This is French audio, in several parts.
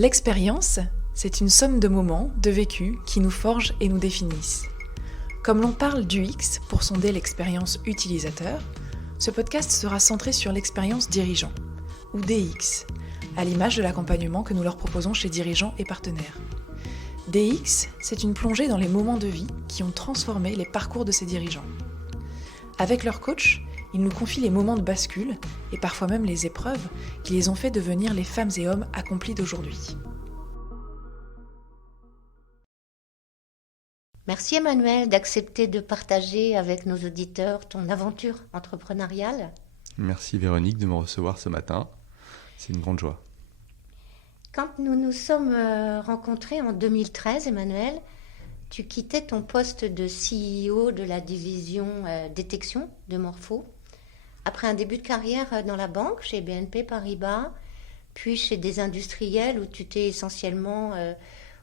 L'expérience, c'est une somme de moments, de vécus qui nous forgent et nous définissent. Comme l'on parle d'UX pour sonder l'expérience utilisateur, ce podcast sera centré sur l'expérience dirigeant, ou DX, à l'image de l'accompagnement que nous leur proposons chez dirigeants et partenaires. DX, c'est une plongée dans les moments de vie qui ont transformé les parcours de ces dirigeants. Avec leur coach, ils nous confient les moments de bascule et parfois même les épreuves qui les ont fait devenir les femmes et hommes accomplis d'aujourd'hui. Merci Emmanuel d'accepter de partager avec nos auditeurs ton aventure entrepreneuriale. Merci Véronique de me recevoir ce matin. C'est une grande joie. Quand nous nous sommes rencontrés en 2013, Emmanuel, tu quittais ton poste de CEO de la division détection de Morpho, après un début de carrière dans la banque, chez BNP Paribas, puis chez des industriels où tu t'es essentiellement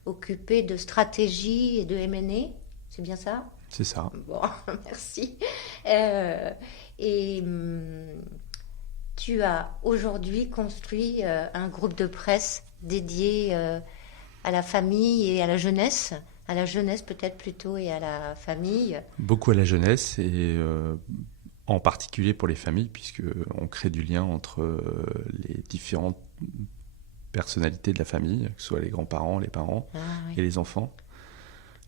occupé de stratégie et de M&A. C'est bien ça ? C'est ça. Bon, merci. Tu as aujourd'hui construit un groupe de presse dédié à la famille et à la jeunesse peut-être plutôt et à la famille. Beaucoup à la jeunesse et en particulier pour les familles, puisqu'on crée du lien entre les différentes personnalités de la famille, que ce soit les grands-parents, les parents et les enfants.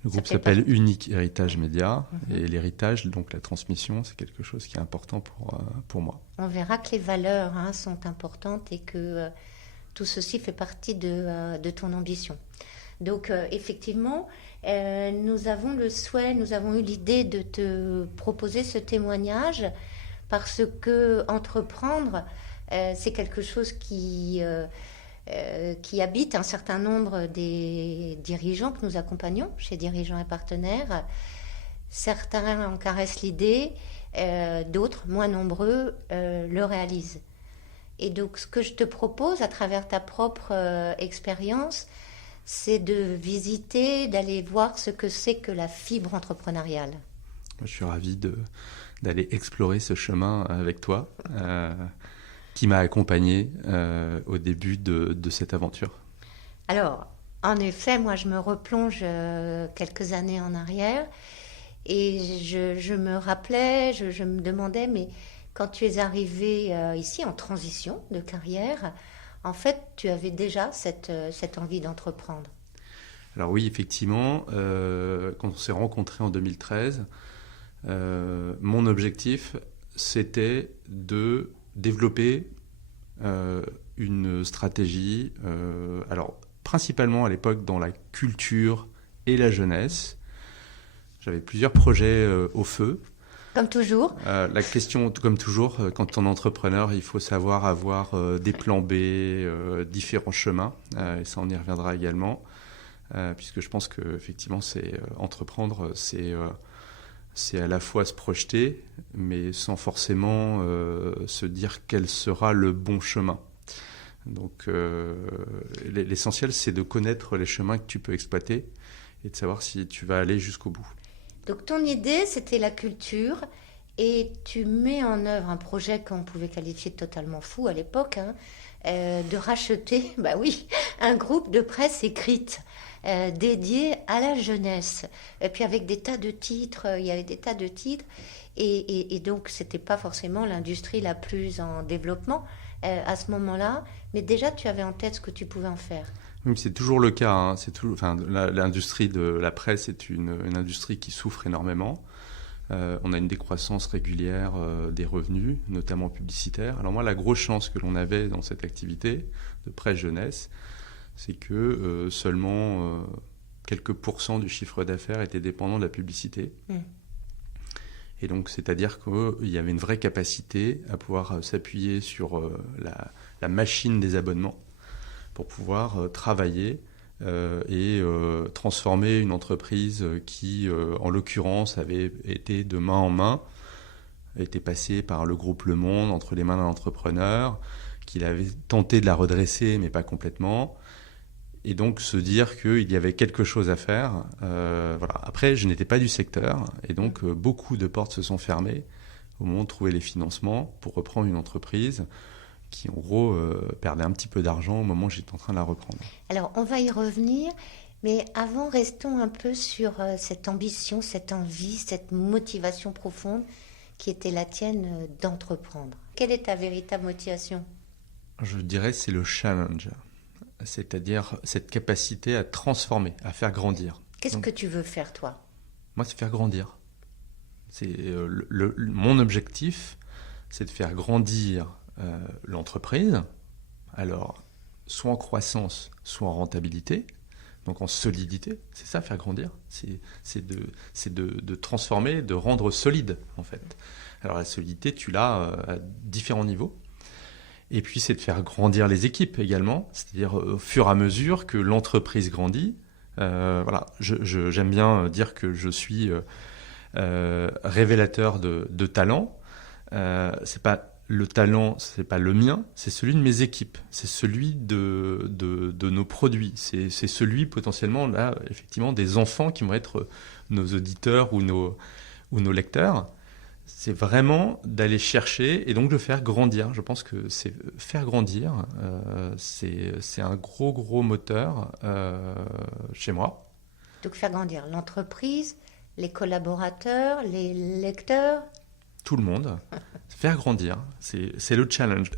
Le groupe s'appelle Unique Héritage Média et l'héritage, donc la transmission, c'est quelque chose qui est important pour moi. On verra que les valeurs sont importantes et que tout ceci fait partie de ton ambition. Donc effectivement, nous avons eu l'idée de te proposer ce témoignage parce que entreprendre, c'est quelque chose qui habite un certain nombre des dirigeants que nous accompagnons chez Dirigeants et Partenaires. Certains en caressent l'idée, d'autres, moins nombreux, le réalisent. Et donc ce que je te propose à travers ta propre expérience, c'est de visiter, d'aller voir ce que c'est que la fibre entrepreneuriale. Je suis ravi d'aller explorer ce chemin avec toi, qui m'a accompagné au début de cette aventure. Alors, en effet, moi je me replonge quelques années en arrière et je me rappelais, je me demandais, mais quand tu es arrivé ici en transition de carrière, en fait, tu avais déjà cette envie d'entreprendre. Alors oui, effectivement, quand on s'est rencontrés en 2013, mon objectif, c'était de développer une stratégie, alors principalement à l'époque dans la culture et la jeunesse. J'avais plusieurs projets au feu. Comme toujours. La question, comme toujours, quand on est entrepreneur, il faut savoir avoir des plans B, différents chemins. Et ça, on y reviendra également, puisque je pense que effectivement, entreprendre, c'est à la fois se projeter, mais sans forcément se dire quel sera le bon chemin. Donc, l'essentiel, c'est de connaître les chemins que tu peux exploiter et de savoir si tu vas aller jusqu'au bout. Donc ton idée, c'était la culture et tu mets en œuvre un projet qu'on pouvait qualifier de totalement fou à l'époque, de racheter, un groupe de presse écrite dédié à la jeunesse. Et puis avec des tas de titres, il y avait des tas de titres et donc c'était pas forcément l'industrie la plus en développement à ce moment-là, mais déjà tu avais en tête ce que tu pouvais en faire. Oui, c'est toujours le cas. L'industrie de la presse est une industrie qui souffre énormément. On a une décroissance régulière des revenus, notamment publicitaires. Alors moi, la grosse chance que l'on avait dans cette activité de presse jeunesse, c'est que seulement quelques pourcents du chiffre d'affaires étaient dépendants de la publicité. Et donc, c'est-à-dire qu'il y avait une vraie capacité à pouvoir s'appuyer sur la machine des abonnements pour pouvoir travailler et transformer une entreprise qui, en l'occurrence, avait été de main en main, était passée par le groupe Le Monde entre les mains d'un entrepreneur, qu'il avait tenté de la redresser, mais pas complètement. Et donc se dire qu'il y avait quelque chose à faire. Après, je n'étais pas du secteur, et donc beaucoup de portes se sont fermées au moment de trouver les financements pour reprendre une entreprise qui en gros perdaient un petit peu d'argent au moment où j'étais en train de la reprendre. Alors, on va y revenir, mais avant, restons un peu sur cette ambition, cette envie, cette motivation profonde qui était la tienne d'entreprendre. Quelle est ta véritable motivation ? Je dirais c'est le challenge, c'est-à-dire cette capacité à transformer, à faire grandir. Qu'est-ce que tu veux faire, toi ? Moi, c'est faire grandir. C'est mon objectif, c'est de faire grandir l'entreprise, alors soit en croissance, soit en rentabilité, donc en solidité, c'est ça, faire grandir, c'est de transformer, de rendre solide, en fait. Alors la solidité, tu l'as à différents niveaux. Et puis, c'est de faire grandir les équipes également, c'est-à-dire au fur et à mesure que l'entreprise grandit. Voilà, j'aime bien dire que je suis révélateur de talent. C'est pas le talent, c'est pas le mien, c'est celui de mes équipes, c'est celui de nos produits, c'est celui potentiellement là, effectivement, des enfants qui vont être nos auditeurs ou nos lecteurs. C'est vraiment d'aller chercher et donc de faire grandir. Je pense que c'est faire grandir, c'est un gros moteur chez moi. Donc faire grandir l'entreprise, les collaborateurs, les lecteurs. Tout le monde. Faire grandir, c'est le challenge.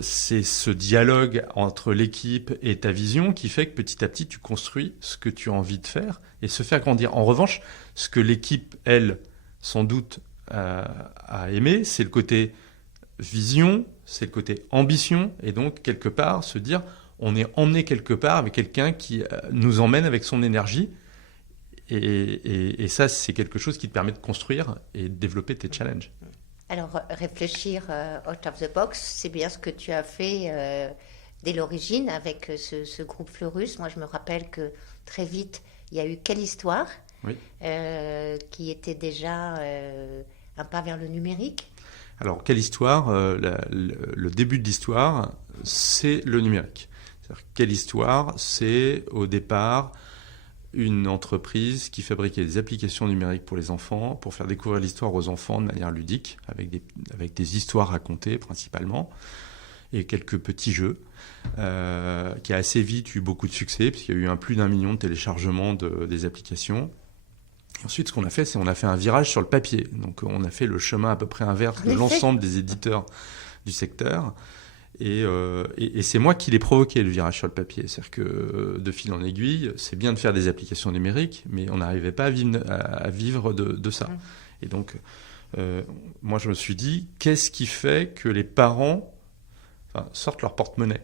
C'est ce dialogue entre l'équipe et ta vision qui fait que petit à petit tu construis ce que tu as envie de faire et se faire grandir. En revanche, ce que l'équipe, elle, sans doute à aimer, c'est le côté vision, c'est le côté ambition, et donc quelque part se dire on est emmené quelque part avec quelqu'un qui nous emmène avec son énergie, et ça c'est quelque chose qui te permet de construire et de développer tes challenges. Alors réfléchir out of the box, c'est bien ce que tu as fait dès l'origine avec ce groupe Fleurus. Moi je me rappelle que très vite il y a eu Quelle Histoire, oui. Qui était déjà un pas vers le numérique. Alors, Quelle Histoire, le début de l'histoire, c'est le numérique. C'est-à-dire, Quelle Histoire, c'est au départ une entreprise qui fabriquait des applications numériques pour les enfants, pour faire découvrir l'histoire aux enfants de manière ludique, avec des histoires racontées principalement, et quelques petits jeux, qui a assez vite eu beaucoup de succès, puisqu'il y a eu plus d'1 million de téléchargements des applications. Ensuite, ce qu'on a fait, c'est qu'on a fait un virage sur le papier. Donc, on a fait le chemin à peu près inverse de l'ensemble des éditeurs du secteur. Et c'est moi qui l'ai provoqué, le virage sur le papier. C'est-à-dire que, de fil en aiguille, c'est bien de faire des applications numériques, mais on n'arrivait pas à vivre de ça. Et donc, moi, je me suis dit, qu'est-ce qui fait que les parents sortent leur porte-monnaie ?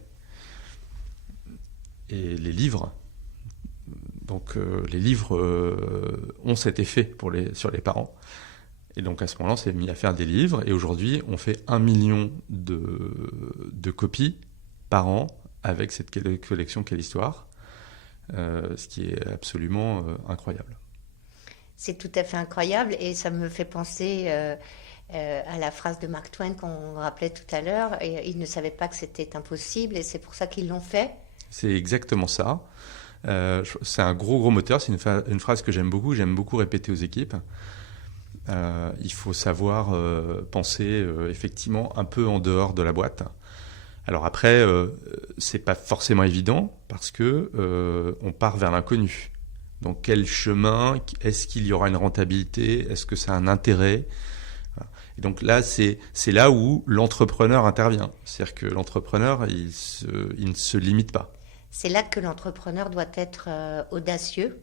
Et les livres... Donc les livres ont cet effet sur les parents. Et donc à ce moment-là, on s'est mis à faire des livres. Et aujourd'hui, on fait 1 million de copies par an avec cette collection Quelle Histoire. Ce qui est absolument incroyable. C'est tout à fait incroyable et ça me fait penser à la phrase de Mark Twain qu'on rappelait tout à l'heure. Et ils ne savaient pas que c'était impossible et c'est pour ça qu'ils l'ont fait. C'est exactement ça. C'est un gros moteur, c'est une phrase que j'aime beaucoup répéter aux équipes. Il faut savoir penser effectivement un peu en dehors de la boîte. Alors après, c'est pas forcément évident parce que on part vers l'inconnu. Donc quel chemin, est-ce qu'il y aura une rentabilité, est-ce que ça a un intérêt ? Et donc là, c'est là où l'entrepreneur intervient. C'est-à-dire que l'entrepreneur, il ne se limite pas. C'est là que l'entrepreneur doit être audacieux.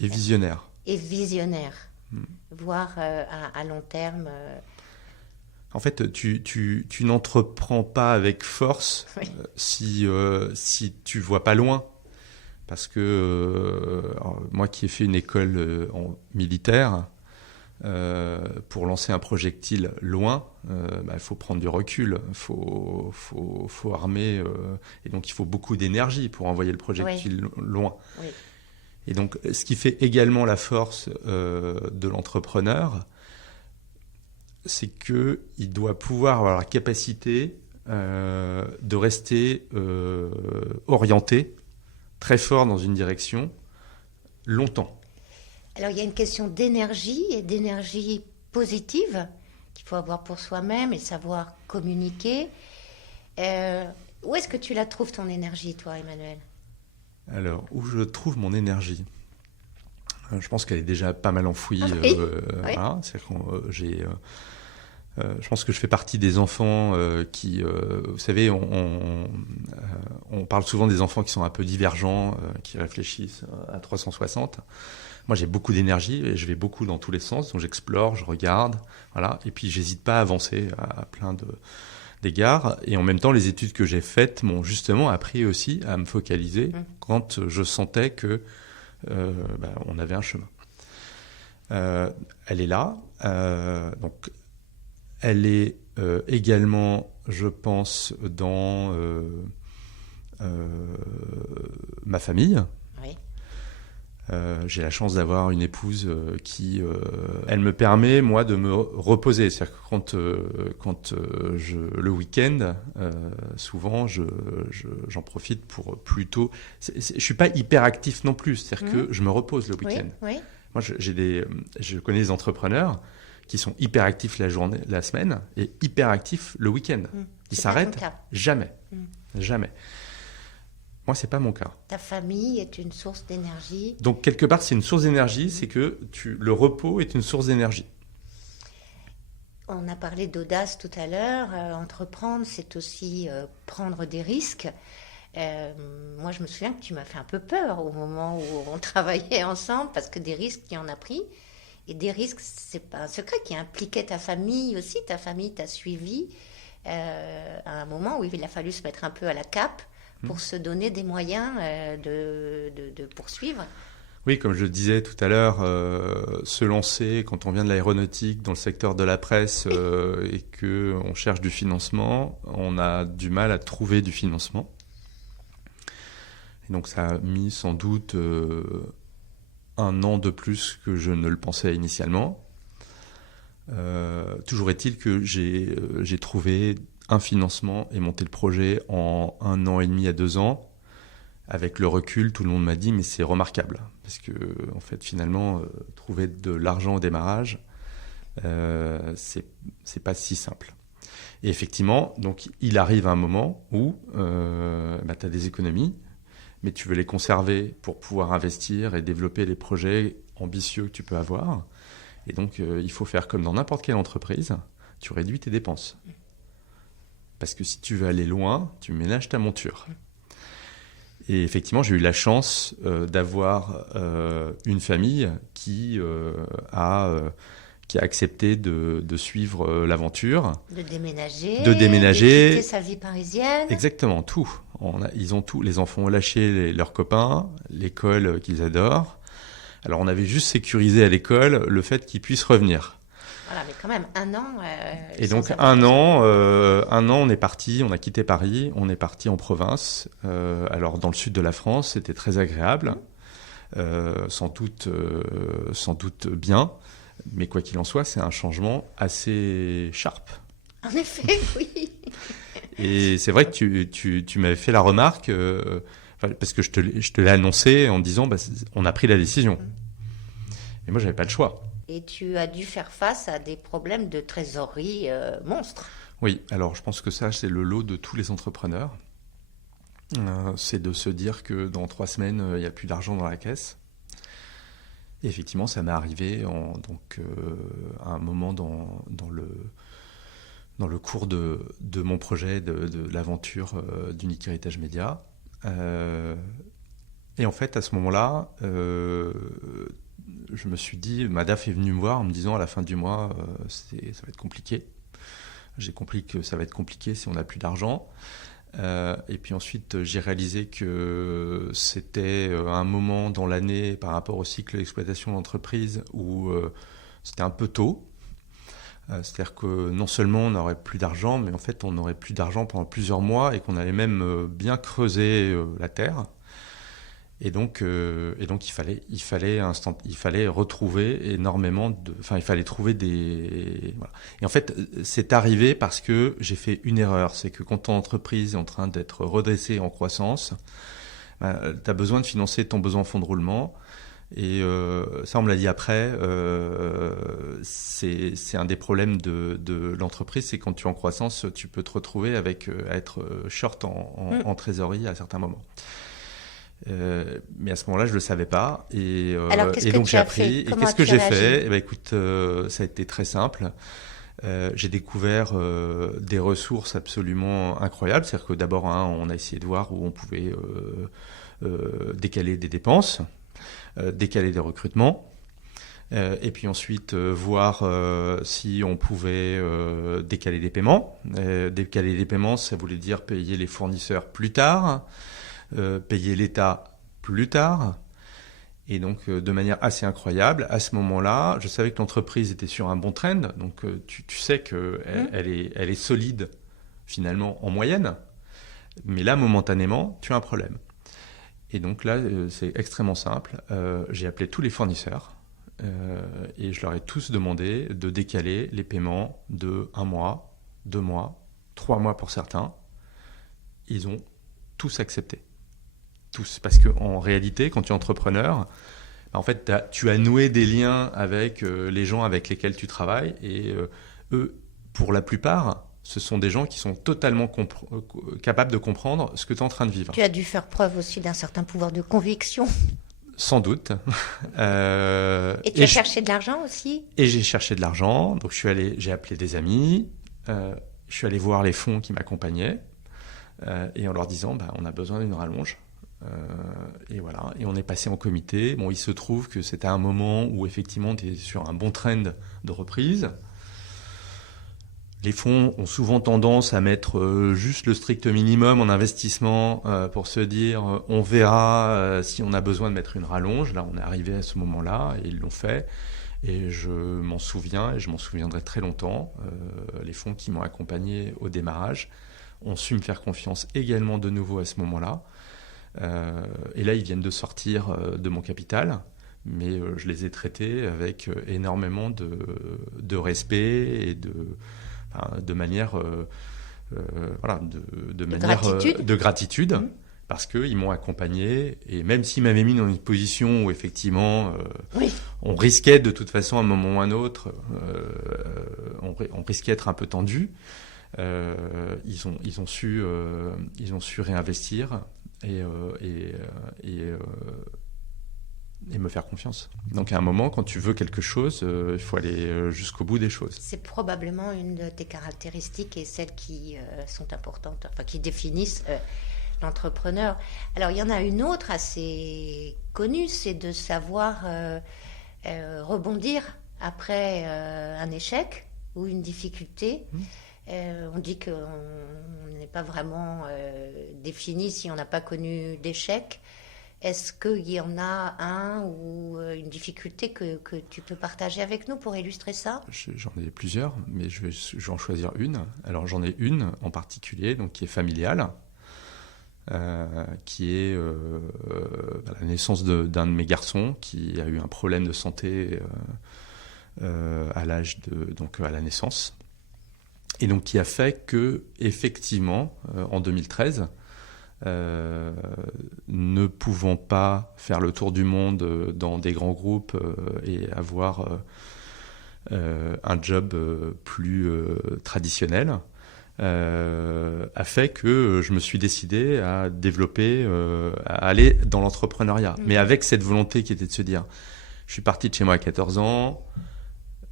Et visionnaire. Et visionnaire. Voire à long terme. En fait, tu n'entreprends pas avec force si tu vois pas loin. Parce que moi qui ai fait une école militaire, pour lancer un projectile loin, il faut prendre du recul, il faut armer, et donc il faut beaucoup d'énergie pour envoyer le projectile loin. Oui. Et donc, ce qui fait également la force de l'entrepreneur, c'est qu'il doit pouvoir avoir la capacité de rester orienté, très fort dans une direction, longtemps. Alors, il y a une question d'énergie et d'énergie positive qu'il faut avoir pour soi-même et savoir communiquer. Où est-ce que tu la trouves, ton énergie, toi, Emmanuel? Alors, où je trouve mon énergie? Je pense qu'elle est déjà pas mal enfouie. Oui. Voilà. Je pense que je fais partie des enfants qui, vous savez, on parle souvent des enfants qui sont un peu divergents, qui réfléchissent à 360. Moi, j'ai beaucoup d'énergie et je vais beaucoup dans tous les sens, donc j'explore, je regarde, voilà. Et puis, j'hésite pas à avancer à plein d'égards. Et en même temps, les études que j'ai faites m'ont justement appris aussi à me focaliser quand je sentais que on avait un chemin. Elle est là, donc. Elle est également, je pense, dans ma famille. Oui. J'ai la chance d'avoir une épouse qui, elle me permet, moi, de me reposer. C'est-à-dire que quand le week-end, souvent, j'en profite pour plutôt... je suis pas hyper actif non plus, c'est-à-dire que je me repose le week-end. Oui, oui. Moi, je connais des entrepreneurs qui sont hyper actifs la journée, la semaine, et hyper actifs le week-end. Ils s'arrêtent jamais. Jamais. Moi, c'est pas mon cas. Ta famille est une source d'énergie. Donc, quelque part, c'est une source d'énergie, c'est que le repos est une source d'énergie. On a parlé d'audace tout à l'heure. Entreprendre, c'est aussi prendre des risques. Moi, je me souviens que tu m'as fait un peu peur au moment où on travaillait ensemble, parce que des risques, tu en as pris. Et des risques, c'est pas un secret, qui impliquait ta famille aussi. Ta famille t'a suivi à un moment où il a fallu se mettre un peu à la cape pour se donner des moyens de poursuivre. Oui, comme je le disais tout à l'heure, se lancer quand on vient de l'aéronautique dans le secteur de la presse et qu'on cherche du financement, on a du mal à trouver du financement. Et donc ça a mis sans doute... 1 an de plus que je ne le pensais initialement. Toujours est-il que j'ai trouvé un financement et monté le projet en 1 an et demi à 2 ans. Avec le recul, tout le monde m'a dit mais c'est remarquable parce que en fait finalement trouver de l'argent au démarrage, c'est pas si simple. Et effectivement, donc il arrive un moment où tu as des économies. Mais tu veux les conserver pour pouvoir investir et développer les projets ambitieux que tu peux avoir. Et donc, il faut faire comme dans n'importe quelle entreprise, tu réduis tes dépenses. Parce que si tu veux aller loin, tu ménages ta monture. Et effectivement, j'ai eu la chance d'avoir une famille qui a accepté de suivre l'aventure. De déménager. De quitter sa vie parisienne. Exactement, tout. Ils ont tout. Les enfants ont lâché leurs copains, l'école qu'ils adorent. Alors, on avait juste sécurisé à l'école le fait qu'ils puissent revenir. Voilà, mais quand même, 1 an... et donc, 1 an, on est parti, on a quitté Paris, on est parti en province. Alors, dans le sud de la France, c'était très agréable, sans doute bien. Mais quoi qu'il en soit, c'est un changement assez sharp. En effet, oui. Et c'est vrai que tu m'avais fait la remarque, parce que je te l'ai annoncé en disant on a pris la décision. Et moi, j'avais pas le choix. Et tu as dû faire face à des problèmes de trésorerie monstres. Oui, alors je pense que ça, c'est le lot de tous les entrepreneurs. C'est de se dire que dans 3 semaines, il n'y a plus d'argent dans la caisse. Et effectivement, ça m'est arrivé à un moment dans le cours de mon projet, de l'aventure d'Unique Héritage Média. Et en fait, à ce moment-là, je me suis dit, ma DAF est venue me voir en me disant à la fin du mois, ça va être compliqué. J'ai compris que ça va être compliqué si on n'a plus d'argent. Et puis ensuite, j'ai réalisé que c'était un moment dans l'année par rapport au cycle d'exploitation de l'entreprise où c'était un peu tôt. C'est-à-dire que non seulement on n'aurait plus d'argent, mais en fait on n'aurait plus d'argent pendant plusieurs mois et qu'on allait même bien creuser la terre. Et donc il fallait retrouver énormément il fallait trouver des... Voilà. Et en fait, c'est arrivé parce que j'ai fait une erreur. C'est que quand ton entreprise est en train d'être redressée en croissance, tu as besoin de financer ton besoin en fonds de roulement. Et ça, on me l'a dit après, c'est un des problèmes de l'entreprise, c'est quand tu es en croissance, tu peux te retrouver à être short en trésorerie à certains moments. Mais à ce moment-là, je le savais pas, et donc j'ai appris. Et qu'est-ce que j'ai fait? Eh ben, écoute, ça a été très simple. J'ai découvert des ressources absolument incroyables. C'est-à-dire que d'abord, on a essayé de voir où on pouvait décaler des dépenses, décaler des recrutements, et puis ensuite voir si on pouvait décaler des paiements. Décaler les paiements, ça voulait dire payer les fournisseurs plus tard, payer l'État plus tard. Et donc, de manière assez incroyable, à ce moment-là, je savais que l'entreprise était sur un bon trend. Donc, tu sais qu'elle elle est solide, finalement, en moyenne. Mais là, momentanément, tu as un problème. Et donc là, c'est extrêmement simple. J'ai appelé tous les fournisseurs et je leur ai tous demandé de décaler les paiements de 1 mois, 2 mois, 3 mois pour certains. Ils ont tous accepté. Tous. Parce qu'en réalité, quand tu es entrepreneur, en fait, tu as noué des liens avec les gens avec lesquels tu travailles. Et eux, pour la plupart, ce sont des gens qui sont totalement capables de comprendre ce que tu es en train de vivre. Tu as dû faire preuve aussi d'un certain pouvoir de conviction. Sans doute. Et tu as cherché de l'argent aussi? Et j'ai cherché de l'argent. Donc j'ai appelé des amis. Je suis allé voir les fonds qui m'accompagnaient. Et en leur disant, on a besoin d'une rallonge. Et voilà, et on est passé en comité. Bon, il se trouve que c'était un moment où effectivement tu es sur un bon trend de reprise. Les fonds ont souvent tendance à mettre juste le strict minimum en investissement pour se dire on verra si on a besoin de mettre une rallonge. Là, on est arrivé à ce moment-là et ils l'ont fait. Et je m'en souviens et je m'en souviendrai très longtemps. Les fonds qui m'ont accompagné au démarrage ont su me faire confiance également de nouveau à ce moment-là. Et là, ils viennent de sortir de mon capital, mais je les ai traités avec énormément de respect et de manière, de gratitude, parce qu'ils m'ont accompagné. Et même s'ils m'avaient mis dans une position où effectivement, on risquait de toute façon à un moment ou à un autre, on risquait d'être un peu tendu. Ils ont su réinvestir et me faire confiance. Donc à un moment, quand tu veux quelque chose, il faut aller jusqu'au bout des choses. C'est probablement une de tes caractéristiques et celles qui sont importantes, enfin qui définissent l'entrepreneur. Alors il y en a une autre assez connue, c'est de savoir rebondir après un échec ou une difficulté. On dit qu'on n'est pas vraiment défini si on n'a pas connu d'échec. Est-ce qu'il y en a un ou une difficulté que tu peux partager avec nous pour illustrer ça? J'en ai plusieurs, mais je vais en choisir une. Alors j'en ai une en particulier, donc qui est familiale, qui est la naissance d'un de mes garçons qui a eu un problème de santé à la naissance. Et donc qui a fait que, effectivement, en 2013, ne pouvant pas faire le tour du monde dans des grands groupes et avoir un job plus traditionnel, a fait que je me suis décidé à développer, à aller dans l'entrepreneuriat. Mais avec cette volonté qui était de se dire, je suis parti de chez moi à 14 ans,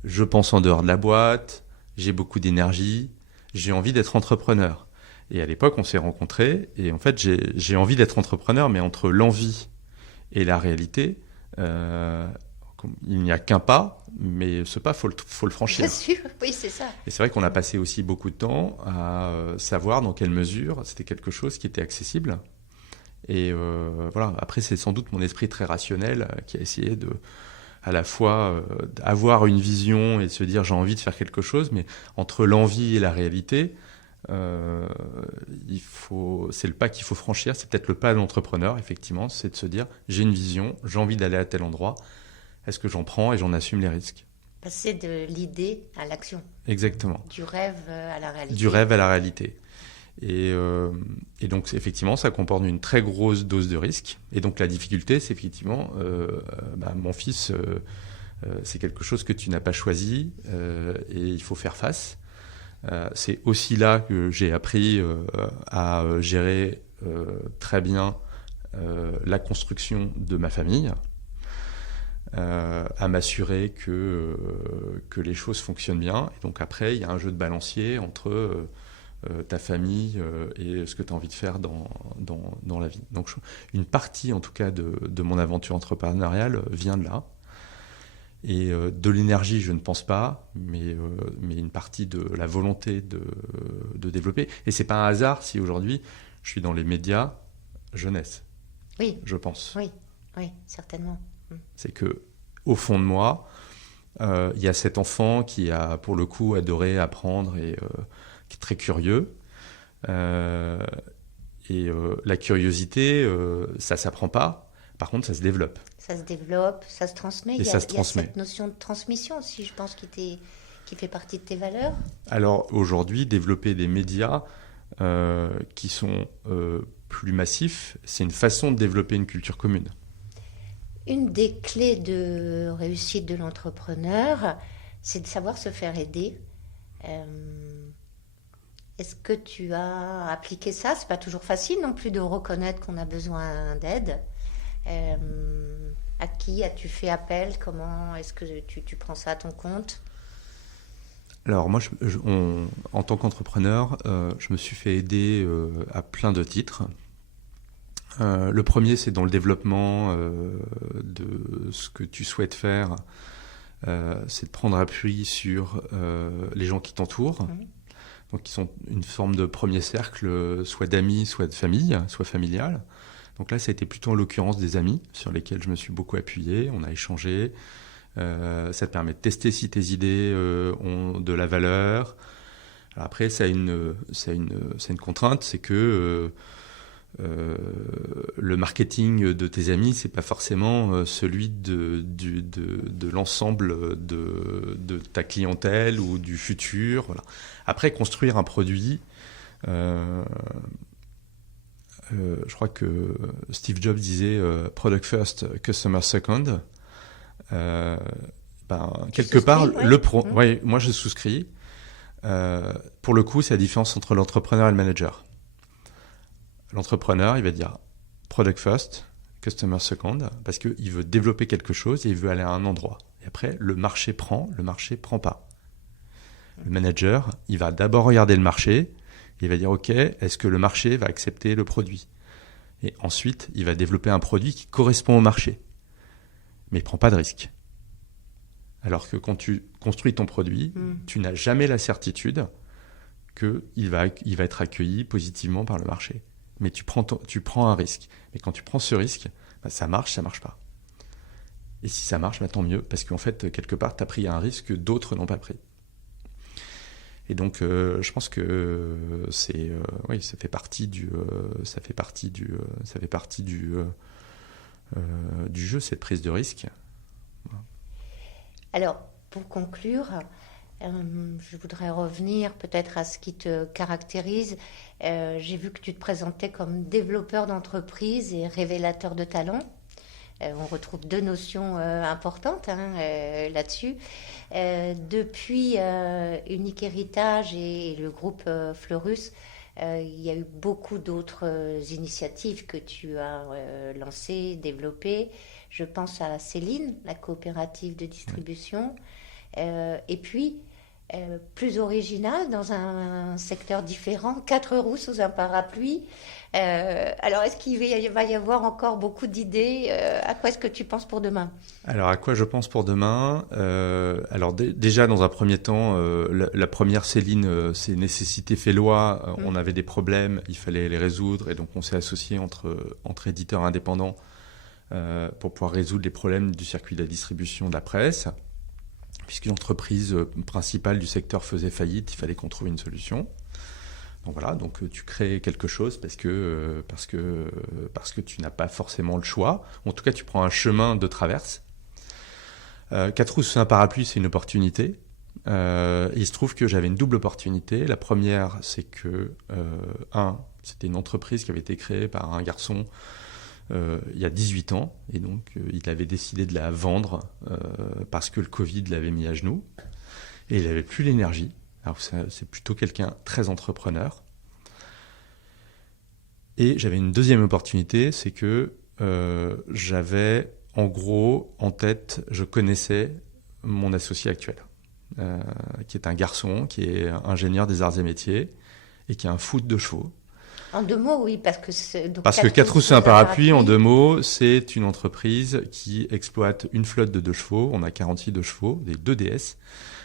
je pense en dehors de la boîte, j'ai beaucoup d'énergie, j'ai envie d'être entrepreneur. Et à l'époque, on s'est rencontrés et en fait, j'ai envie d'être entrepreneur, mais entre l'envie et la réalité, il n'y a qu'un pas, mais ce pas, faut le franchir. Bien sûr, oui, c'est ça. Et c'est vrai qu'on a passé aussi beaucoup de temps à savoir dans quelle mesure c'était quelque chose qui était accessible. Et voilà. Après, c'est sans doute mon esprit très rationnel qui a essayé de à la fois avoir une vision et de se dire j'ai envie de faire quelque chose, mais entre l'envie et la réalité, c'est le pas qu'il faut franchir. C'est peut-être le pas de l'entrepreneur, effectivement, c'est de se dire j'ai une vision, j'ai envie d'aller à tel endroit, est-ce que j'en prends et j'en assume les risques? Passer de l'idée à l'action. Exactement. Du rêve à la réalité. Du rêve à la réalité. Et donc, effectivement, ça comporte une très grosse dose de risque. Et donc, la difficulté, c'est effectivement, mon fils, c'est quelque chose que tu n'as pas choisi et il faut faire face. C'est aussi là que j'ai appris à gérer très bien la construction de ma famille, à m'assurer que les choses fonctionnent bien. Et donc après, il y a un jeu de balancier entre ta famille et ce que tu as envie de faire dans la vie. Donc une partie, en tout cas, de mon aventure entrepreneuriale vient de là. Et de l'énergie, je ne pense pas, mais une partie de la volonté de développer. Et c'est pas un hasard si aujourd'hui, je suis dans les médias jeunesse. Oui. Je pense. Oui, certainement. C'est que, au fond de moi, il y a cet enfant qui a, pour le coup, adoré apprendre et qui est très curieux. La curiosité, ça s'apprend pas. Par contre, ça se développe. Ça se développe, ça se transmet. Et il y a cette notion de transmission aussi, je pense, qui fait partie de tes valeurs. Alors aujourd'hui, développer des médias qui sont plus massifs, c'est une façon de développer une culture commune. Une des clés de réussite de l'entrepreneur, c'est de savoir se faire aider. Est-ce que tu as appliqué ça ? C'est pas toujours facile non plus de reconnaître qu'on a besoin d'aide. À qui as-tu fait appel ? Comment est-ce que tu prends ça à ton compte ? Alors moi, en tant qu'entrepreneur, je me suis fait aider à plein de titres. Le premier, c'est dans le développement de ce que tu souhaites faire. C'est de prendre appui sur les gens qui t'entourent. Donc, qui sont une forme de premier cercle, soit d'amis, soit de famille, soit familial. Donc là, ça a été plutôt en l'occurrence des amis sur lesquels je me suis beaucoup appuyé. On a échangé. Ça te permet de tester si tes idées ont de la valeur. Alors après, ça a une contrainte, c'est que le marketing de tes amis, c'est pas forcément celui de l'ensemble de ta clientèle ou du futur. Voilà. Après, construire un produit, je crois que Steve Jobs disait product first, customer second. Quelque part, ouais. Moi je souscris. Pour le coup, c'est la différence entre l'entrepreneur et le manager. L'entrepreneur, il va dire product first, customer second, parce qu'il veut développer quelque chose et il veut aller à un endroit. Et après, le marché prend pas. Le manager, il va d'abord regarder le marché, et il va dire ok, est-ce que le marché va accepter le produit ? Et ensuite, il va développer un produit qui correspond au marché. Mais il ne prend pas de risque. Alors que quand tu construis ton produit, tu n'as jamais la certitude qu'il va être accueilli positivement par le marché. Mais tu prends un risque. Mais quand tu prends ce risque, ça marche pas. Et si ça marche, tant mieux, parce qu'en fait, quelque part, tu as pris un risque que d'autres n'ont pas pris. Et donc, je pense que ça fait partie du jeu, cette prise de risque. Alors, pour conclure, je voudrais revenir peut-être à ce qui te caractérise. J'ai vu que tu te présentais comme développeur d'entreprise et révélateur de talent. On retrouve deux notions importantes là-dessus. Depuis Unique Héritage et le groupe Fleurus, il y a eu beaucoup d'autres initiatives que tu as lancées, développées. Je pense à Céline, la coopérative de distribution. Et puis, plus original, dans un secteur différent, 4 roues sous un parapluie. Alors, est-ce qu'il va y avoir encore beaucoup d'idées ? À quoi est-ce que tu penses pour demain ? Alors, à quoi je pense pour demain ? Déjà, dans un premier temps, la première Céline, c'est nécessité fait loi. On avait des problèmes, il fallait les résoudre. Et donc, on s'est associé entre éditeurs indépendants pour pouvoir résoudre les problèmes du circuit de la distribution de la presse. Puisqu'une entreprise principale du secteur faisait faillite, il fallait qu'on trouve une solution. Donc voilà, donc tu crées quelque chose parce que tu n'as pas forcément le choix. En tout cas, tu prends un chemin de traverse. 4 roues sous un parapluie, c'est une opportunité. Il se trouve que j'avais une double opportunité. La première, c'est que, c'était une entreprise qui avait été créée par un garçon il y a 18 ans, et donc il avait décidé de la vendre parce que le Covid l'avait mis à genoux, et il n'avait plus l'énergie. Alors c'est plutôt quelqu'un très entrepreneur. Et j'avais une deuxième opportunité, c'est que j'avais en gros en tête, je connaissais mon associé actuel, qui est un garçon, qui est ingénieur des arts et métiers, et qui a un foot de chevaux. En 2 mots, oui, parce que Quatre-Roues sous un parapluie, en 2 mots, c'est une entreprise qui exploite une flotte de 2 chevaux. On a 46 de chevaux, des 2 DS,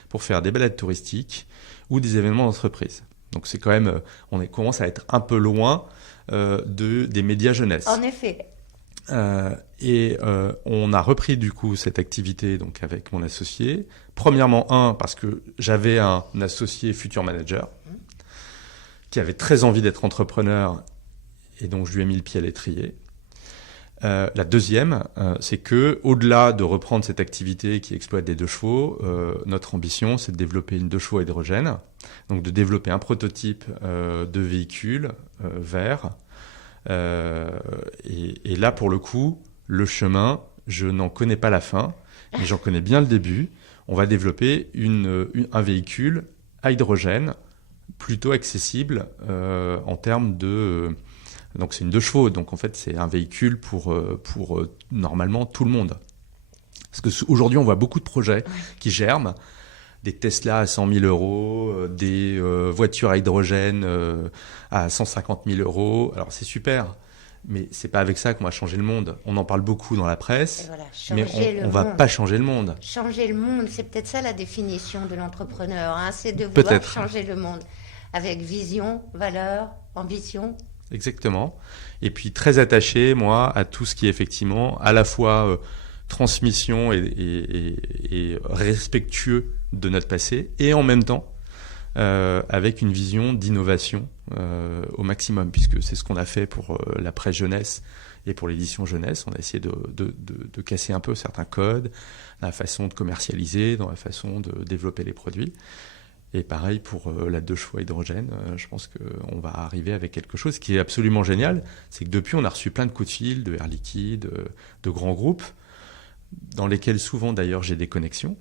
pour faire des balades touristiques ou des événements d'entreprise. Donc c'est quand même, commence à être un peu loin des médias jeunesse. En effet. On a repris du coup cette activité donc avec mon associé. Premièrement, parce que j'avais un associé futur manager qui avait très envie d'être entrepreneur, et donc je lui ai mis le pied à l'étrier. La deuxième, c'est que au-delà de reprendre cette activité qui exploite des 2 chevaux, notre ambition, c'est de développer une 2 chevaux à hydrogène, donc de développer un prototype de véhicule vert. Et là, pour le coup, le chemin, je n'en connais pas la fin, mais j'en connais bien le début. On va développer un véhicule à hydrogène plutôt accessible en termes de... donc c'est une 2 chevaux, donc en fait c'est un véhicule pour normalement tout le monde. Parce qu'aujourd'hui on voit beaucoup de projets qui germent, des Tesla à 100 000 euros, des voitures à hydrogène à 150 000 euros. Alors c'est super, mais c'est pas avec ça qu'on va changer le monde. On en parle beaucoup dans la presse, voilà, mais on va pas changer le monde. Changer le monde, c'est peut-être ça la définition de l'entrepreneur, c'est de vouloir changer le monde avec vision, valeur, ambition. Exactement. Et puis très attaché, moi, à tout ce qui est effectivement à la fois transmission et respectueux de notre passé, et en même temps avec une vision d'innovation au maximum, puisque c'est ce qu'on a fait pour la presse jeunesse et pour l'édition jeunesse. On a essayé de casser un peu certains codes, dans la façon de commercialiser, dans la façon de développer les produits. Et pareil pour la 2 chevaux à hydrogène, je pense qu'on va arriver avec quelque chose qui est absolument génial. C'est que depuis, on a reçu plein de coups de fil de Air Liquide, de grands groupes, dans lesquels souvent d'ailleurs j'ai des connexions,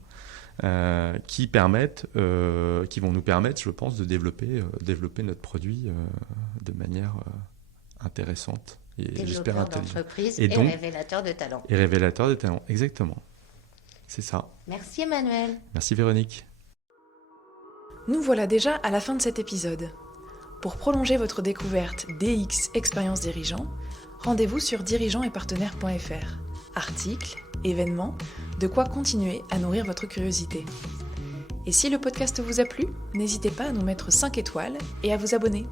qui vont nous permettre, je pense, de développer notre produit de manière intéressante et j'espère intelligente. Et donc, révélateur de talent. Et révélateur de talent, exactement. C'est ça. Merci Emmanuel. Merci Véronique. Nous voilà déjà à la fin de cet épisode. Pour prolonger votre découverte DX Expérience Dirigeant, rendez-vous sur dirigeantsetpartenaires.fr. Articles, événements, de quoi continuer à nourrir votre curiosité. Et si le podcast vous a plu, n'hésitez pas à nous mettre 5 étoiles et à vous abonner.